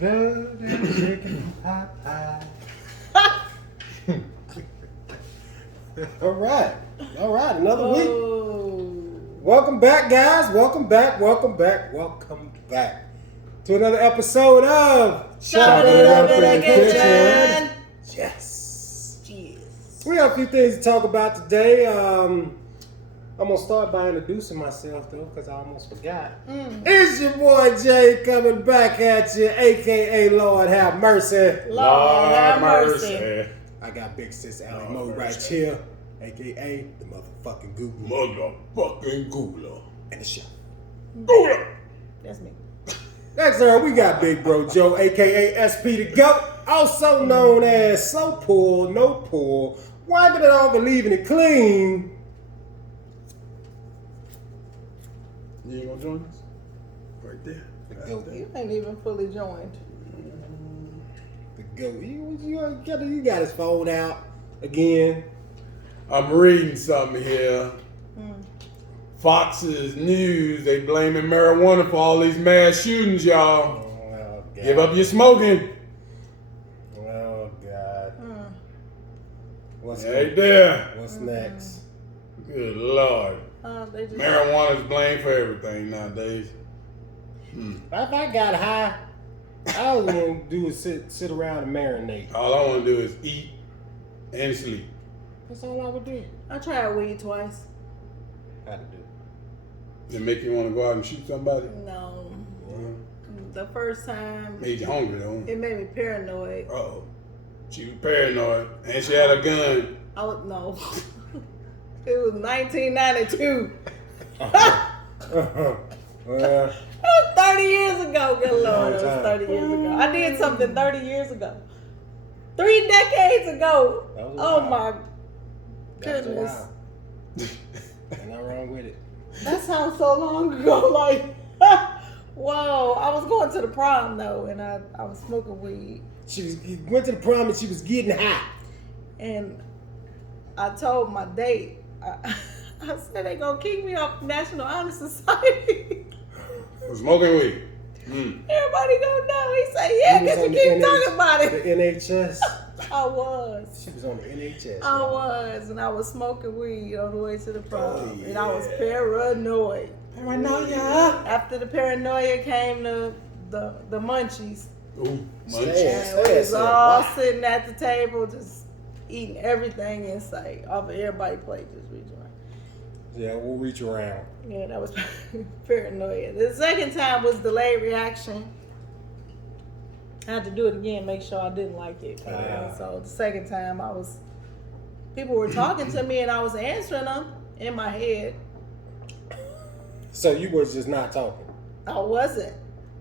Good and chicken pot pie. All right, another week. Welcome back, guys. Welcome back to another episode of Chopping It Up in the Kitchen. Yes. Jeez. We have a few things to talk about today. I'm gonna start by introducing myself though, because I almost forgot. It's your boy Jay coming back at you, aka Lord have mercy. Lord have mercy. I got big sis Allie Moe right here, aka the motherfucking Google. Motherfucking Googler. And the show. Googler. That's me. Next up, we got Big Bro Joe, aka SP the GOAT, also known as So Pull, No Pull, wiping it off and leaving it clean. You ain't gonna join us? Right there. The GOAT. You ain't even fully joined. The GOAT. You got his phone out again. I'm reading something here. Fox's News, they blaming marijuana for all these mass shootings, y'all. Oh, God. Give up your smoking. Oh, God. What's Right there. What's next? Good Lord. They just Marijuana's blamed for everything nowadays. If I got high, all I was going to do is sit around and marinate. All I want to do is eat and sleep. That's all I would do. I tried weed twice. How to do it. It make you want to go out and shoot somebody? No. Yeah. The first time, Made you hungry, though. it made me paranoid. Uh-oh. She was paranoid, and she had a gun. I was, no. It was 1992. Well, That was 30 years ago, good Lord. It was time. 30 years ago. I did something 30 years ago. 3 decades ago. That was Oh wild. my that was goodness. wild. Ain't nothing wrong with it. That sounds so long ago. Like, whoa. I was going to the prom though, and I was smoking weed. He went to the prom and she was getting high. And I told my date, I said they gonna kick me off National Honor Society. Was smoking weed. Everybody gonna know. He said, yeah, He was because on you the keep talking about The it. NHS. I was. She was on the NHS. I was. And I was smoking weed on the way to the prom. Oh, And I was yeah. paranoid. Paranoia. After the paranoia came the munchies. Ooh, Stay munchies. it. And we was all Wow. sitting at the table just eating everything in sight. Off of everybody's plate, just reaching around. Yeah, we'll reach around. Yeah, that was paranoia. The second time was delayed reaction. I had to do it again, make sure I didn't like it. So the second time people were talking to me and I was answering them in my head. So you was just not talking. I wasn't.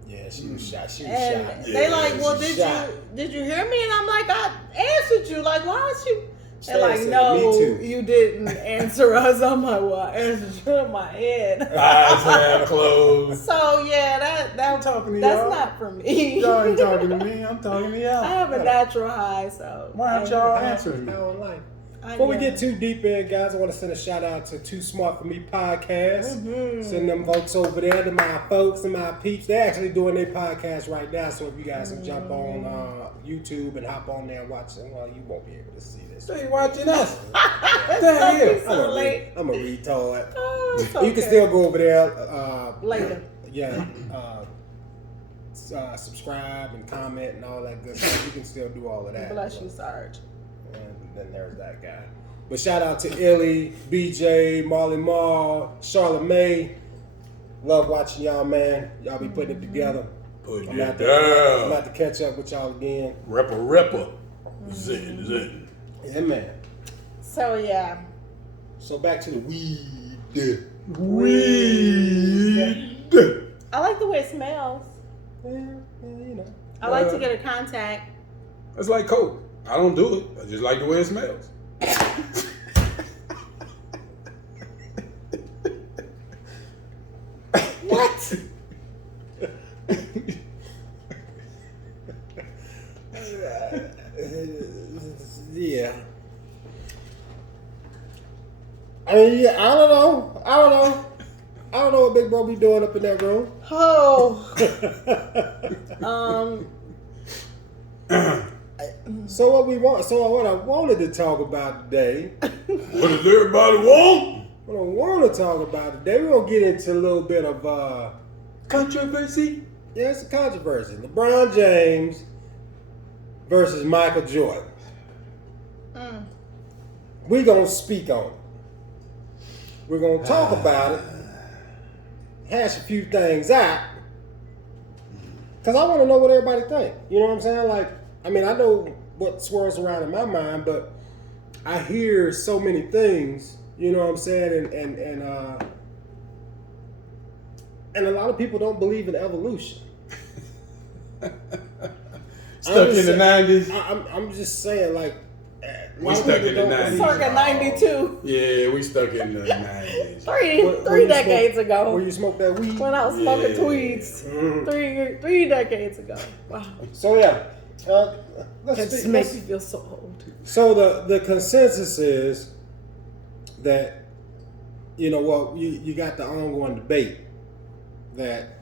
Yeah, she was shot. She was And shot. they Yeah, like, well, she's shot. did you hear me? And I'm like, I answered you. Like, why is you? She They're like, said, no, "Me too." you didn't answer us. I'm like, well, I answered you in my head. Eyes half closed. So yeah, that's talking to that's y'all. not for me. Y'all ain't talking to me. I'm talking to y'all. I have a natural high, so Why aren't y'all answering me? Our life. I Before we know. get too deep in, guys, I want to send a shout out to Too Smart For Me podcast. Send them folks over there to my folks and my peeps. They're actually doing their podcast right now. So if you guys can jump on YouTube and hop on there and watch it, well, you won't be able to see this. So you watching us? Don't be hell. so late. I'm a retard. Oh, it's You can okay. still go over there Later. Yeah. Subscribe and comment and all that good stuff. You can still do all of that. Bless you, Sarge. And then there's that guy. But shout out to Illy, BJ, Marley Marl, Charlotte May. Love watching y'all, man. Y'all be putting it together. Put I'm it about down. to catch up with y'all again. Ripper. Zin. Yeah, man. So yeah. So back to the weed. Weed. I like the way it smells. Yeah, you know. I like to get a contact. It's like Coke. I don't do it. I just like the way it smells. What? Yeah. I mean, yeah, I don't know what Big Bro be doing up in that room. Oh. So what I wanted to talk about today, What does everybody want? what I want to talk about today, we're going to get into a little bit of, Controversy? it's a controversy. LeBron James versus Michael Jordan. We're going to speak on it. We're going to talk about it, hash a few things out, because I want to know what everybody think. You know what I'm saying? Like, I mean, I know what swirls around in my mind, but I hear so many things, you know what I'm saying? And a lot of people don't believe in evolution. Stuck in the 90s? I'm just saying, like, We stuck in the 90s. Circa 92. Yeah, we stuck in the 90s. Three decades ago. Where you smoke that weed? When I was smoking tweeds. Three decades ago. Wow. So yeah, That let's just speak. makes me feel so old. So the consensus is that, you know, well, you got the ongoing debate that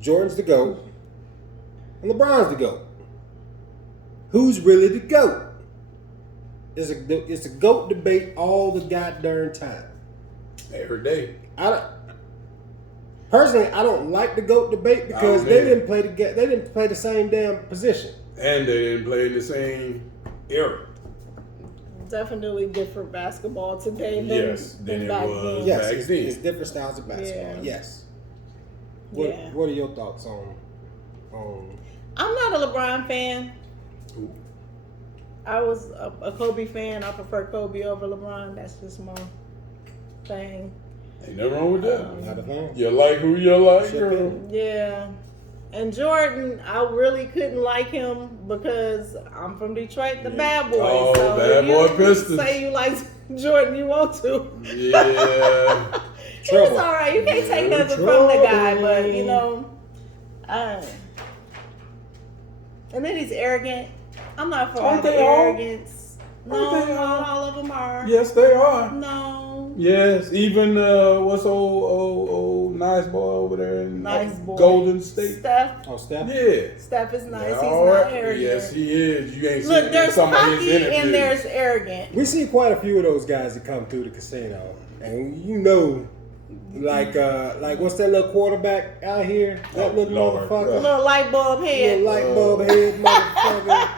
Jordan's the GOAT and LeBron's the GOAT. Who's really the GOAT? It's a GOAT debate all the goddamn time. Every day. Personally, I don't like the GOAT debate because they didn't play the same damn position. And they didn't play in the same era. Definitely different basketball today than, Yes, than it back was. then. Yes, Back it's then. different styles of basketball. Yeah. Yes. Yeah. What are your thoughts on? I'm not a LeBron fan. Ooh. I was a Kobe fan. I prefer Kobe over LeBron. That's just my thing. Ain't nothing wrong with that. Not a fan. You like who you like, Should girl. Yeah. And Jordan, I really couldn't like him because I'm from Detroit, the bad boy. Oh, so bad if boy you Pistons. say you like Jordan, you want to. Yeah. It's all right. You can't take nothing from the guy, but you know. And then he's arrogant. I'm not for all Aren't the they all? arrogance. No, Aren't they all? not all of them are. Yes, they are. No. Yes, even what's old nice boy over there in Nice boy. Golden State. Steph. Oh, Steph? Yeah. Steph is nice. He's All not right. arrogant. Yes, he is. You ain't Look, seen there's some of his cocky interviews. and there's arrogant. We see quite a few of those guys that come through the casino, and you know, like what's that little quarterback out here? That little Lord, motherfucker, Little light bulb head. little light bulb head motherfucker.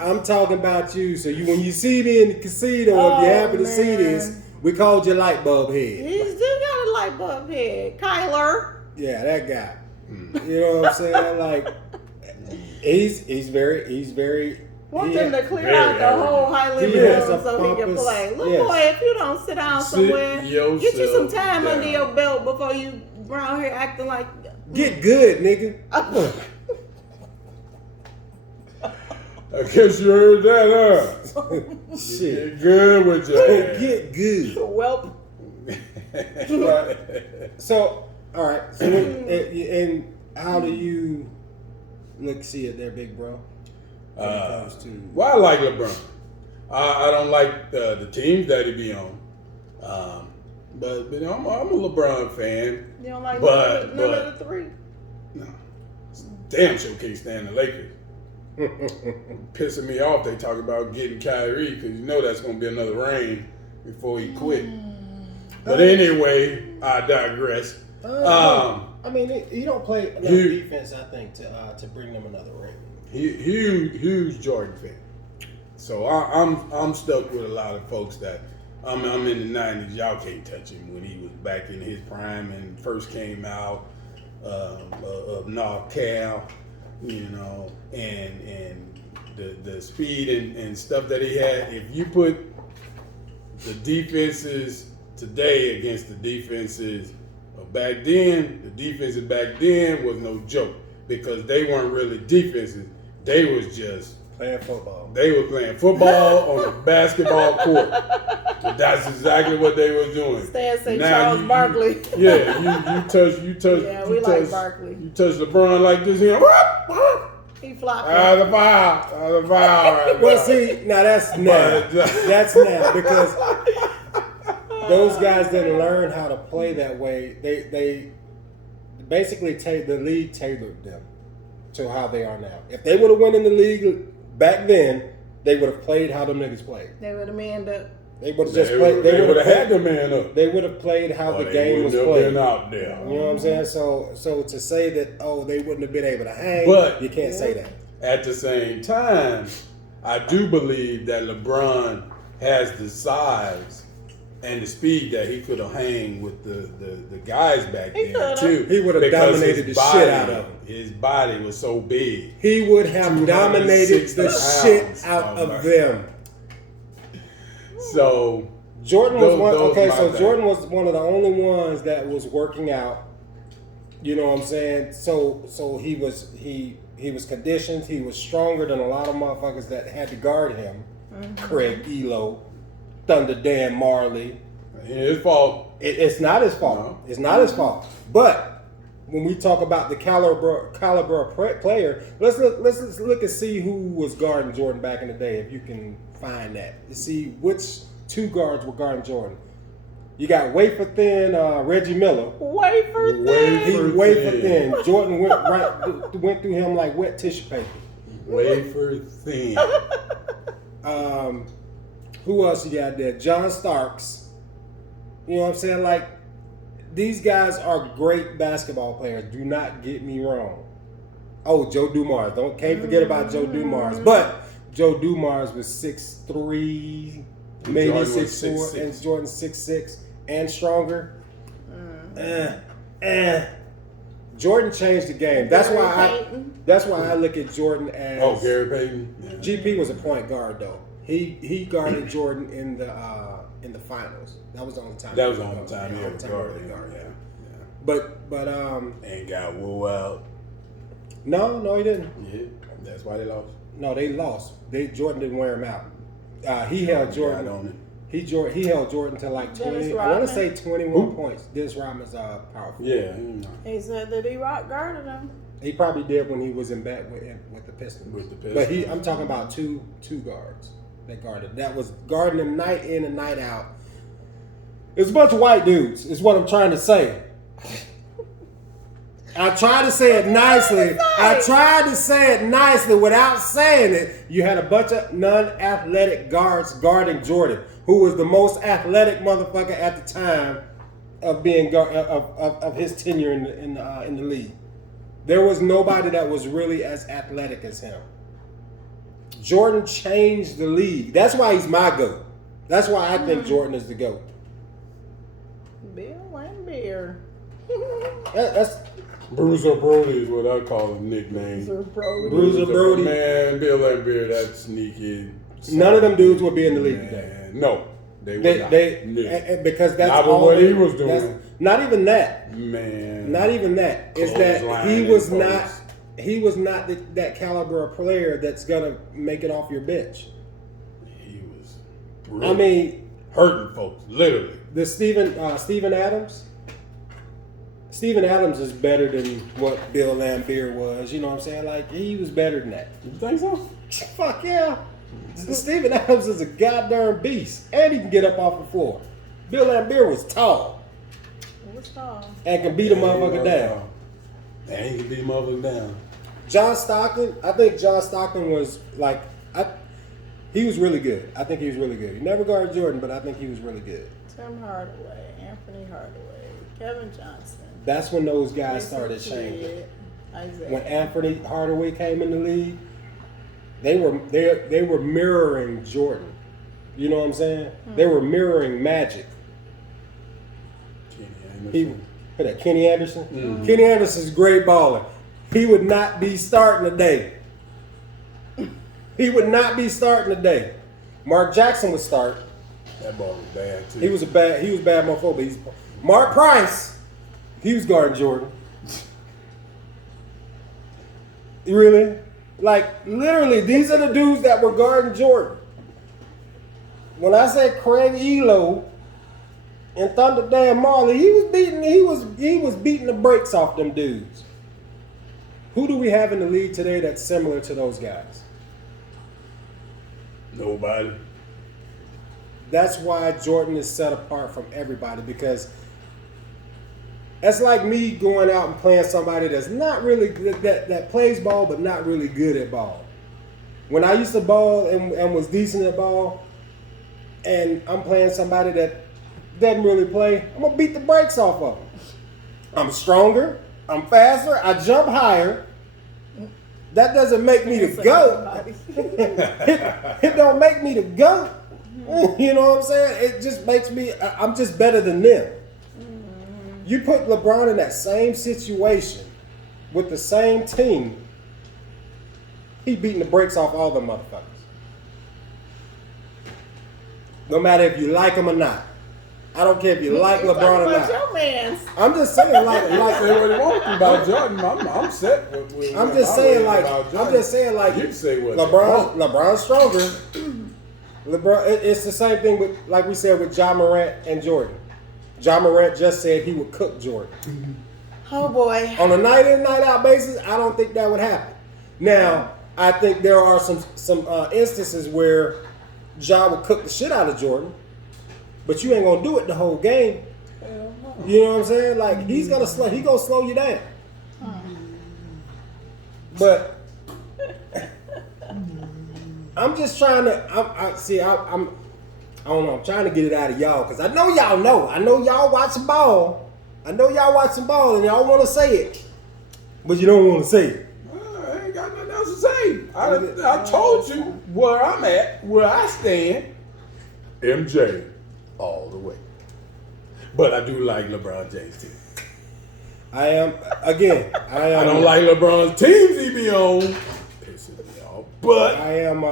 I'm talking about you. So when you see me in the casino, if you happen to see this, we called you light bulb head. He still got a light bulb head. Kyler. Yeah, that guy. You know what I'm saying? Like he's very. Want he- them to clear very out the arrogant. whole high limit He has room a so he can pompous- play. Look, yes. boy, if you don't sit down Sit somewhere, get you some yourself time under down. your belt before you around here acting like. Get good, nigga. I guess you heard that, huh? Shit. Get good with your ass. Get good. Welp. So, all right. So, and how do you see it there, big bro? When it comes to Well, I like LeBron. I don't like the teams that he be on. But I'm a LeBron fan. You don't like But- none of the three. No. Damn sure can't stand the Lakers. Pissing me off. They talk about getting Kyrie because you know that's going to be another reign before he quit. But anyway, I digress. I mean, you don't play enough Huge. defense, I think, to bring them another ring. Huge Jordan fan. So I'm stuck with a lot of folks that I'm in the 90s. Y'all can't touch him when he was back in his prime and first came out of North Cal, you know, and the speed and stuff that he had. If you put the defenses today against the defenses of back then, the defenses back then was no joke because they weren't really defenses. They was just Playing football. they were playing football on a basketball court. That's exactly what they were doing. Stan say Now Charles you- Barkley. Yeah, you touch. Yeah, we you like touch, Barkley. You touch LeBron like this, here. He flopped. Out of the foul. Right Well, now. see, now that's now. That's now because those guys didn't learn how to play that way. They basically the league tailored them. to how they are now. If they would have won in the league back then, they would have played how them niggas played. They would have manned up. They would have just played. They would have had the man up. They would have played how the game was They played. been out there. You know what I'm saying? So to say that they wouldn't have been able to hang, But you can't say that. At the same time, I do believe that LeBron has the size and the speed that he could have hang with the guys back then too. He would have dominated the shit out of them. His body was so big. He would have dominated the shit out of them. So Jordan was one. Okay, so thing. Jordan was one of the only ones that was working out. You know what I'm saying? So he was conditioned. He was stronger than a lot of motherfuckers that had to guard him. Craig Elo, Thunder Dan Marley. His fault. It's not his fault. No. It's not his fault. But when we talk about the caliber of player, let's look and see who was guarding Jordan back in the day. If you can find that, to see which two guards were guarding Jordan. You got wafer thin Reggie Miller. Wafer thin. He wafer thin. Jordan went through him like wet tissue paper. Wafer thin. Who else you got there? John Starks. You know what I'm saying? Like, these guys are great basketball players. Do not get me wrong. Oh, Joe Dumars. Can't forget about Joe Dumars. But Joe Dumars was 6'3", maybe 6'4", and Jordan 6'6", and stronger. Jordan changed the game. That's why I look at Jordan as. Gary Payton. Yeah. GP was a point guard though. He guarded Jordan in the finals. That was the only time. That was the only time. Yeah, guarded. Yeah. But and got woo out. No, he didn't. Yeah, that's why they lost. No, they lost. Jordan didn't wear him out. He held Jordan. On it. He held Jordan to like 20. I want to say 21 points. Dennis Rodman's powerful. Yeah. He said that he rock guarded him. He probably did when he was in back with the Pistons. But I'm talking about two guards that guarded. That was guarding him night in and night out. It's a bunch of white dudes, is what I'm trying to say. I tried to say it nicely. I tried to say it nicely without saying it. You had a bunch of non-athletic guards guarding Jordan, who was the most athletic motherfucker at the time of being of his tenure in the league. There was nobody that was really as athletic as him. Jordan changed the league. That's why he's my GOAT. That's why I think Jordan is the GOAT. Bill and Beer. That's Bruiser Brody is what I call him nickname. Bruiser Brody. Man, Bill Laimbeer, that's sneaky. None of them dudes would be in the league today. No, they would not. Because that's not all what he was doing. Not even that. Man, Not even that. Is that he was not. He was not that caliber of player that's gonna make it off your bench. He was brutal. I mean, hurting folks, literally. The Steven Adams. Steven Adams is better than what Bill Laimbeer was. You know what I'm saying? Like, he was better than that. You think so? Fuck yeah. Steven Adams is a goddamn beast. And he can get up off the floor. Bill Laimbeer was tall. He was tall. And can beat a motherfucker down. And he can beat a motherfucker down. John Stockton, I think John Stockton was like, he was really good. I think he was really good. He never guarded Jordan, but I think he was really good. Tim Hardaway, Anthony Hardaway, Kevin Johnson. That's when those guys started changing. Exactly. When Anthony Hardaway came in the league, they were mirroring Jordan. You know what I'm saying? They were mirroring Magic. Kenny Anderson. Mm-hmm. Kenny Anderson's great baller. He would not be starting today. He would not be starting today. Mark Jackson would start. That ball was bad too. He was bad motherfucker. Mark Price, he was guarding Jordan. Really? Like, literally, these are the dudes that were guarding Jordan. When I say Craig Elo and Thunder Dan Marley, he was beating the brakes off them dudes. Who do we have in the league today that's similar to those guys? Nobody. That's why Jordan is set apart from everybody, because That's like me going out and playing somebody that's not really good, that plays ball but not really good at ball. When I used to ball and was decent at ball, and I'm playing somebody that doesn't really play, I'm gonna beat the brakes off of them. I'm stronger, I'm faster, I jump higher. That doesn't make me the GOAT. It don't make me the GOAT. You know what I'm saying? It just makes me, I'm just better than them. You put LeBron in that same situation with the same team, he beating the brakes off all the motherfuckers. No matter if you like him or not. I don't care if you like LeBron or not. Your man's. I'm just saying, Say what you want about Jordan. I'm set with I'm just saying, like, you can say what LeBron's stronger. LeBron, it's the same thing with, like we said, with Ja Morant and Jordan. Ja Morant just said he would cook Jordan. Oh boy. On a night in, night out basis, I don't think that would happen. Now, I think there are some instances where Ja would cook the shit out of Jordan, but you ain't gonna do it the whole game. You know what I'm saying? Like he gonna slow you down. But I'm just trying to. I don't know. I'm trying to get it out of y'all because I know y'all know. I know y'all watching ball. and y'all want to say it, but you don't want to say it. I ain't got nothing else to say. I told you where I'm at, where I stand. MJ, all the way. But I do like LeBron James too. I I don't like LeBron's teams he be on. Pissing me off. But I'm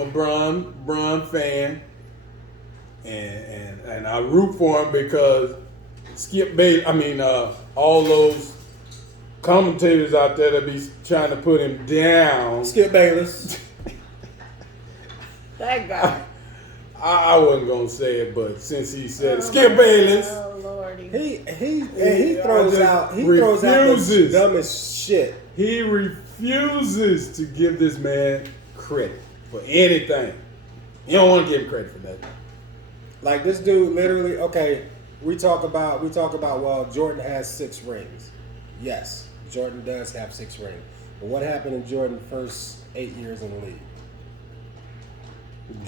a Bron fan. And I root for him because all those commentators out there that be trying to put him down. Skip Bayless. That guy. I wasn't gonna say it, but since he said it, Skip Bayless. Oh Lordy. He throws out the dumbest shit. He refuses to give this man credit for anything. You don't want to give him credit for nothing. Like this dude literally, okay, we talk about well, Jordan has 6 rings. Yes, Jordan does have 6 rings. But what happened in Jordan's first 8 years in the league?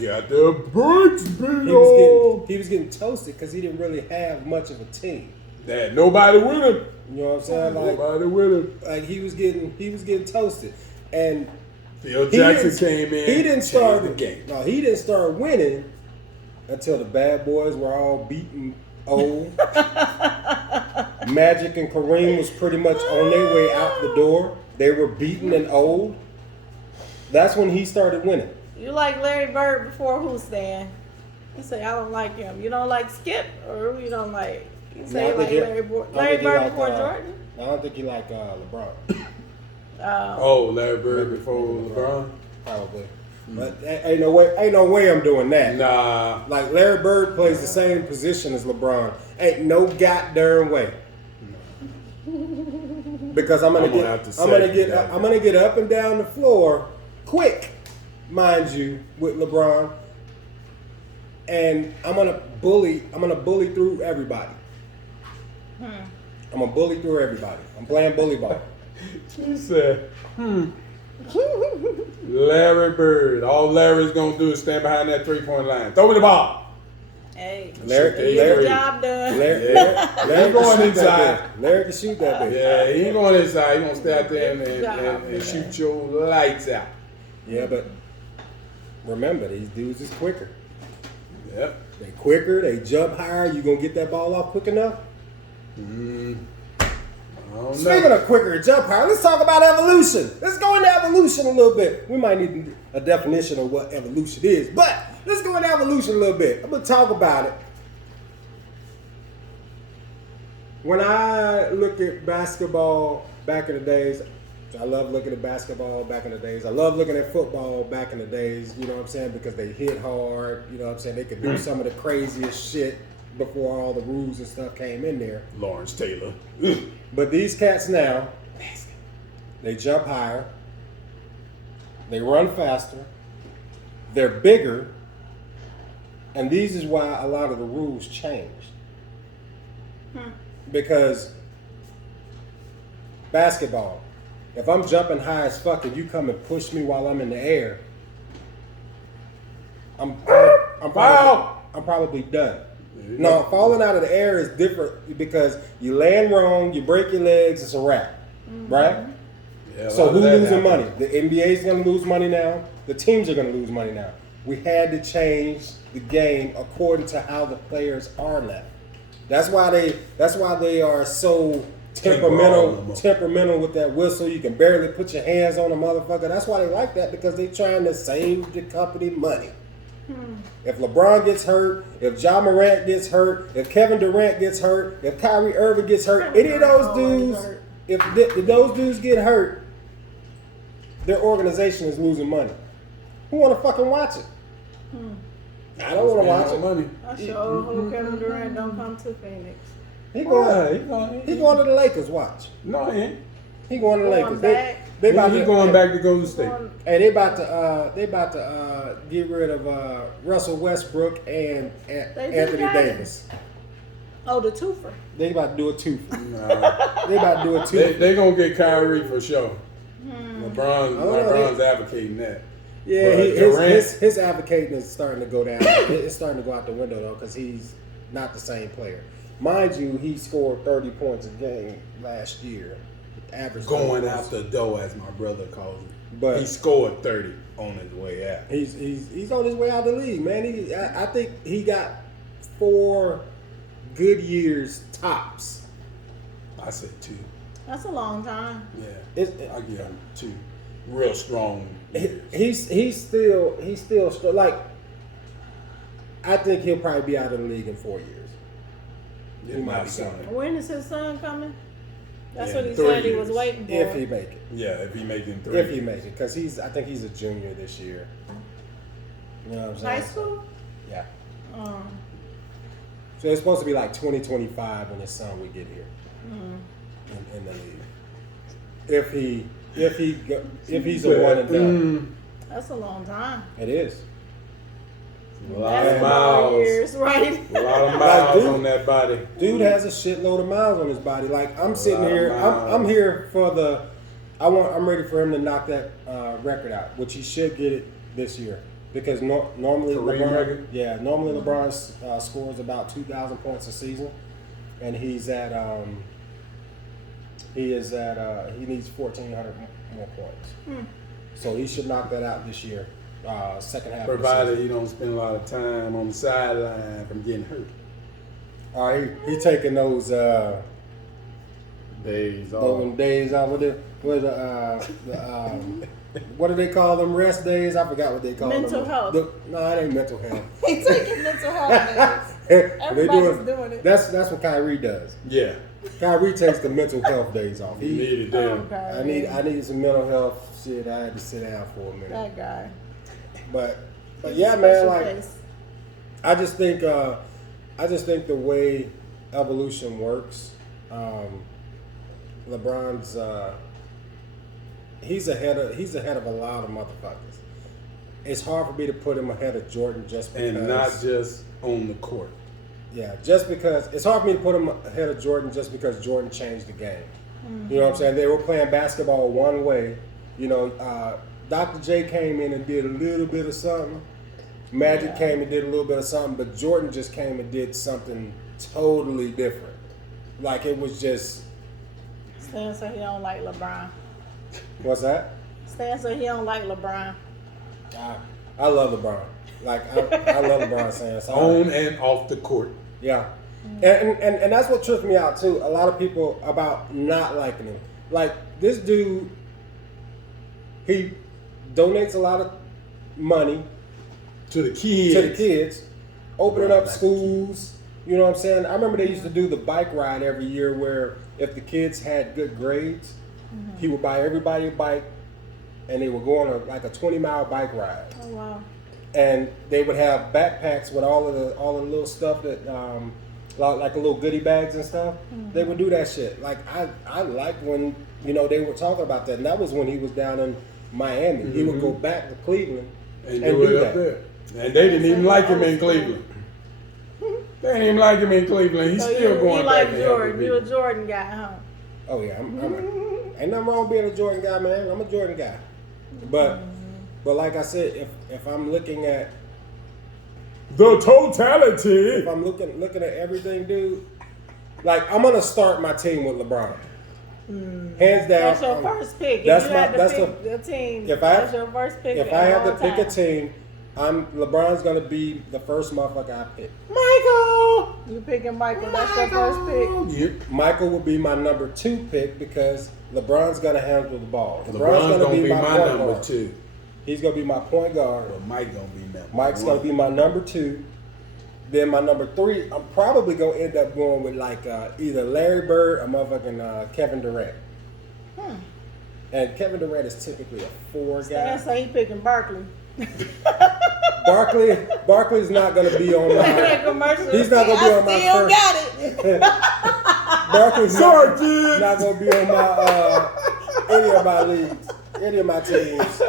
Got the bricks beat off. He was getting toasted because he didn't really have much of a team. That nobody with him. You know what I'm saying? Nobody with him. Like he was getting toasted. And Phil Jackson came in. He didn't start the game. No, he didn't start winning until the bad boys were all beaten old. Magic and Kareem was pretty much on their way out the door. They were beaten and old. That's when he started winning. You like Larry Bird before who, Stan? You say, I don't like him. You don't like Skip? Or who you don't like? You say you like Larry Bird before Jordan? I don't think you like LeBron. Larry Bird before LeBron? Probably. But ain't no way I'm doing that. Nah. Like Larry Bird plays the same position as LeBron. Ain't no goddamn way. Because I'm gonna get up and down the floor quick, mind you, with LeBron, and I'm gonna bully through everybody. I'm gonna bully through everybody. I'm playing bully ball. He said, Larry Bird. All Larry's gonna do is stand behind that 3-point line. Throw me the ball. Hey, Larry, job done. Larry going inside. Larry can shoot that bitch. Yeah, he ain't going inside. He gonna stay out there and shoot your lights out. Yeah, but remember, these dudes is quicker. Yep. They quicker. They jump higher. You gonna get that ball off quick enough? Speaking of quicker and jump higher, let's talk about evolution. Let's go into evolution a little bit. We might need a definition of what evolution is, but let's go into evolution a little bit. I'm going to talk about it. When I look at basketball back in the days, I love looking at basketball back in the days. I love looking at football back in the days, you know what I'm saying, because they hit hard, you know what I'm saying. They could do some of the craziest shit before all the rules and stuff came in there. Lawrence Taylor. But these cats now, they jump higher, they run faster, they're bigger, and these is why a lot of the rules changed. Because basketball. If I'm jumping high as fuck and you come and push me while I'm in the air, I'm probably done. No, falling out of the air is different because you land wrong, you break your legs, it's a wrap, right? Yeah, so who's losing happens. money? The NBA's going to lose money now. The teams are going to lose money now. We had to change the game according to how the players are now. That's why they are so temperamental with that whistle. You can barely put your hands on a motherfucker. That's why they like that, because they're trying to save the company money. If LeBron gets hurt, if Ja Morant gets hurt, if Kevin Durant gets hurt, if Kyrie Irving gets hurt, any of those dudes, if those dudes get hurt, their organization is losing money. Who want to fucking watch it? I don't want to watch it. Money. I sure hope Kevin Durant don't come to Phoenix. He going to the Lakers. Watch. No, he ain't. He going to the Going Lakers. back. They about He to, going back to Golden State. Hey, they about to get rid of Russell Westbrook and Anthony Davis. Oh, the twofer. They about to do a two. Nah. They about to do a two. They gonna get Kyrie for sure. LeBron's advocating that. Yeah, But his advocating is starting to go down. It's starting to go out the window though, because he's not the same player. Mind you, he scored 30 points a game last year. Average going out the door, as my brother calls it. But he scored 30 on his way out. He's on his way out of the league, man. I think he got 4 good years tops. I said 2. That's a long time. Yeah, I give him 2. Real strong years. He's still like. I think he'll probably be out of the league in 4 years. Yeah, He might my be son. gone. When is his son coming? That's Yeah, what he 3 said he was years. waiting for. If he make it. Yeah, if he making 3. If he makes it, because I think he's a junior this year. You know what I'm saying? High school? Yeah. Um, So it's supposed to be like 2025 when his son would get here in the league. If he's a one and done, that's a long time. it is. A lot That's of 4 miles. years, right? A lot of miles dude. on that body. Dude has a shitload of miles on his body. Like I'm sitting lot of here, miles. I'm here for the. I'm ready for him to knock that record out, which he should get it this year. Because normally Kareem LeBron, record? normally LeBron scores about 2,000 points a season, and he needs 1,400 more points. So he should knock that out this year, second half. Provided of the he season. don't spend a lot of time on the sideline from getting hurt. All right, he taking those Days off. days out. What do they call them rest days? I forgot what they call them. Mental health. No, it ain't mental health. He's taking mental health days. They Everybody's doing it. That's what Kyrie does. Yeah, Kyrie takes the mental health days off. he needed them. Okay. I needed some mental health shit. I had to sit down for a minute. That guy. But yeah, man, Special like case. I just think the way evolution works, LeBron's he's ahead of a lot of motherfuckers. It's hard for me to put him ahead of Jordan just because, And not just on the court. yeah, just because it's hard for me to put him ahead of Jordan just because Jordan changed the game. You know what I'm saying? They were playing basketball one way. You know, Dr. J came in and did a little bit of something. Magic came and did a little bit of something, but Jordan just came and did something totally different. Like it was just, Stan said he don't like LeBron. what's that? Stan said he don't like LeBron. I love LeBron. Like I love LeBron saying so. On and off the court. Yeah. And that's what tripped me out too. A lot of people about not liking him. Like this dude, he donates a lot of money To the kids. to the kids, opening up Right. schools. You know what I'm saying? I remember they used to do the bike ride every year where if the kids had good grades, he would buy everybody a bike and they would go on like a 20-mile bike ride. Oh wow. And they would have backpacks with all of the little stuff that like little goodie bags and stuff. They would do that shit. Like I liked when they were talking about that, and that was when he was down in Miami. He would go back to Cleveland And and do do it up that. there. And they didn't even like him in Cleveland. They didn't even like him in Cleveland. He's So still you going back like and helping Jordan. You a people. Jordan guy, huh? Oh yeah, I'm Ain't nothing wrong with being a Jordan guy, man. I'm a Jordan guy. But like I said, if I'm looking at the totality, if I'm looking at everything, dude, like I'm gonna start my team with LeBron. Hands down. That's your first pick. That's if you my had to that's pick the team. that's your first pick. If I have to pick a team, LeBron's gonna be the first motherfucker I pick. Michael. You picking Michael? That's your first pick. Yep. Michael will be my number 2 pick because LeBron's gonna handle the ball. LeBron's gonna be my number guard. 2. He's gonna be my point guard. Well, Mike's gonna be my number 2. Then my number 3, I'm probably gonna end up going with like either Larry Bird or motherfucking Kevin Durant. And Kevin Durant is typically a 4 guy. That's how he picking Barkley. Barkley's not gonna be on my. He's not gonna be on my first. Got it. Barkley's not gonna be on my any of my leagues, any of my teams.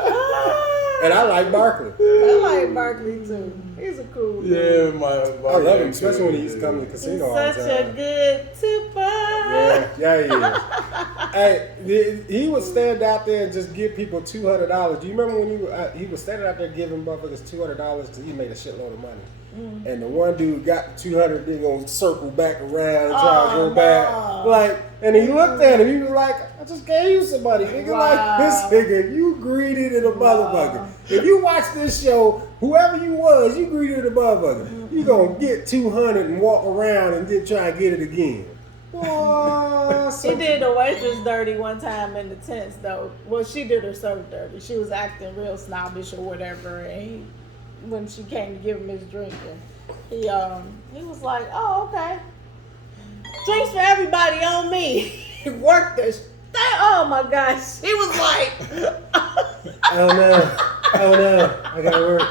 And I like Barkley. I like Barkley too. He's a cool dude. Yeah, I love him, especially when he's coming to the casino all the time. Such a good tipper. Yeah, he is. Hey, he would stand out there and just give people $200. Do you remember when he was standing out there giving motherfuckers $200 because he made a shitload of money? And the one dude got the 200, then gonna circle back around and try to go back. Like, and he looked at him, he was like, I just gave you some money. Nigga, like this nigga, you greedy to the motherfucker. If you watch this show, whoever you was, you greedy to the motherfucker. You gonna get 200 and walk around and then try and get it again. He did the waitress dirty one time in the tents though. Well, she did her serve dirty. She was acting real snobbish or whatever, and when she came to give him his drink, and he was like, "Oh, okay, drinks for everybody on me." He worked this. Oh my gosh, he was like, "Oh no, I gotta work."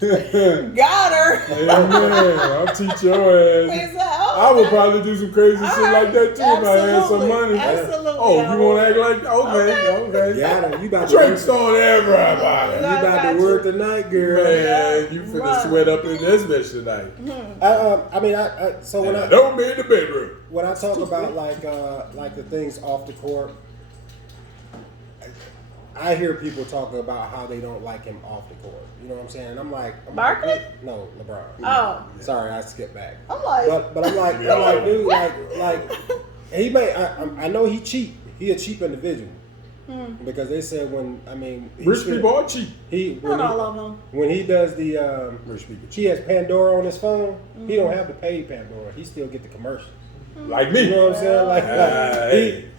Got her. Yeah, man, I'll teach your ass. He said, oh, I would probably do some crazy shit like that too if I had some money. Absolutely. Oh, you want to act like okay. Yeah, you about drinks on everybody. You about to work tonight, girl. Man, you finna sweat up in this bitch tonight. So when I don't be in the bedroom. When I talk about like the things off the court, I hear people talking about how they don't like him off the court. You know what I'm saying? And I'm like, Barkley? No, LeBron. Oh, sorry, I skipped back. I'm like, but I'm like, dude, like he may. I know he cheap. He a cheap individual. Because they said rich people are cheap. Not all of them. When he does the rich people, he has Pandora on his phone. He don't have to pay Pandora. He still get the commercial. Like me. You know what I'm saying? Like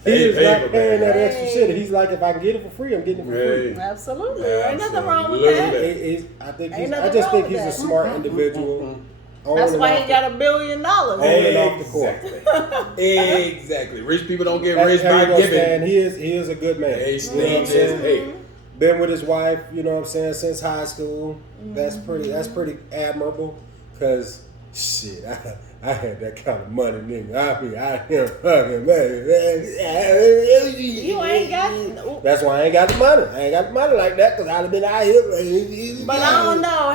he is not paying that extra shit. He's like, if I can get it for free, I'm getting it for free. Absolutely. Ain't nothing wrong with that. I just think he's a smart individual. That's why he got $1 billion. On and off the court. Exactly. Rich people don't get rich by giving. And he is a good man. Been with his wife, you know what I'm saying, since high school. That's pretty admirable. Cause shit, I had that kind of money, nigga. I be out here fucking money. You ain't got. That's why I ain't got the money. I ain't got the money like that because I'd have been out here. But I don't know.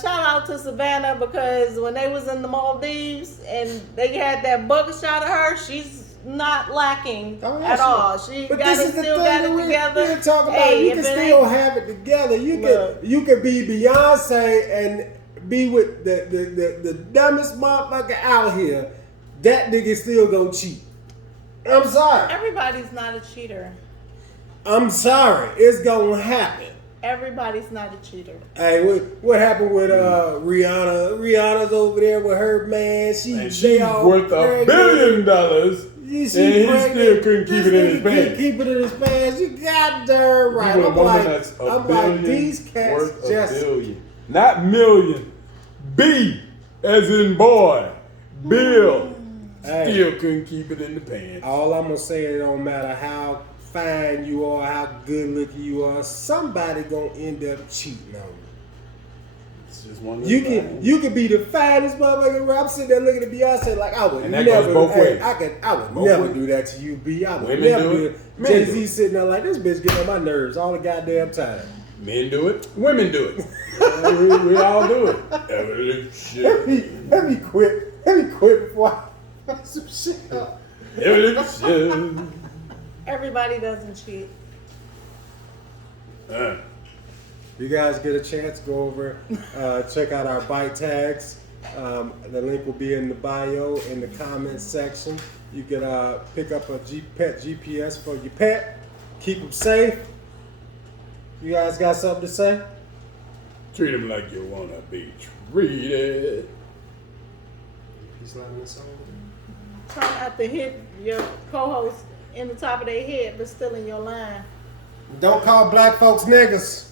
Shout out to Savannah because when they was in the Maldives and they had that buckshot of her, she's not lacking at all. She but got this it is still the got thing it together. We're talking about you can still have it together. You could be Beyonce and be with the dumbest motherfucker out here. That nigga still gonna cheat. I'm sorry. Everybody's not a cheater. I'm sorry. It's gonna happen. Everybody's not a cheater. Hey, what happened with Rihanna? Rihanna's over there with her man. She's worth $1 billion. And he still couldn't keep it in his pants. Keep it in his pants. You got there right. I'm like, these cats just not million. B as in boy. Bill. Still couldn't keep it in the pants. All I'm gonna say, it don't matter how fine you are, how good looking you are, somebody gonna end up cheating on you. It's just one. You can be the finest motherfucker. I'm sitting there looking at Beyonce like I would never. Goes both ways. I would never do that to you, B. I would Women never do it. Jay-Z sitting there like this bitch getting on my nerves all the goddamn time. Men do it. Women do it. we all do it. Let me quit before I fuck some shit up. Everybody doesn't cheat. You guys get a chance, go over, check out our bite tags. The link will be in the bio, in the comments section. You can pick up a pet GPS for your pet. Keep them safe. You guys got something to say? Treat them like you want to be treated. He's letting us on. Try not to hit your co-host in the top of their head, but still in your line. Don't call black folks niggas.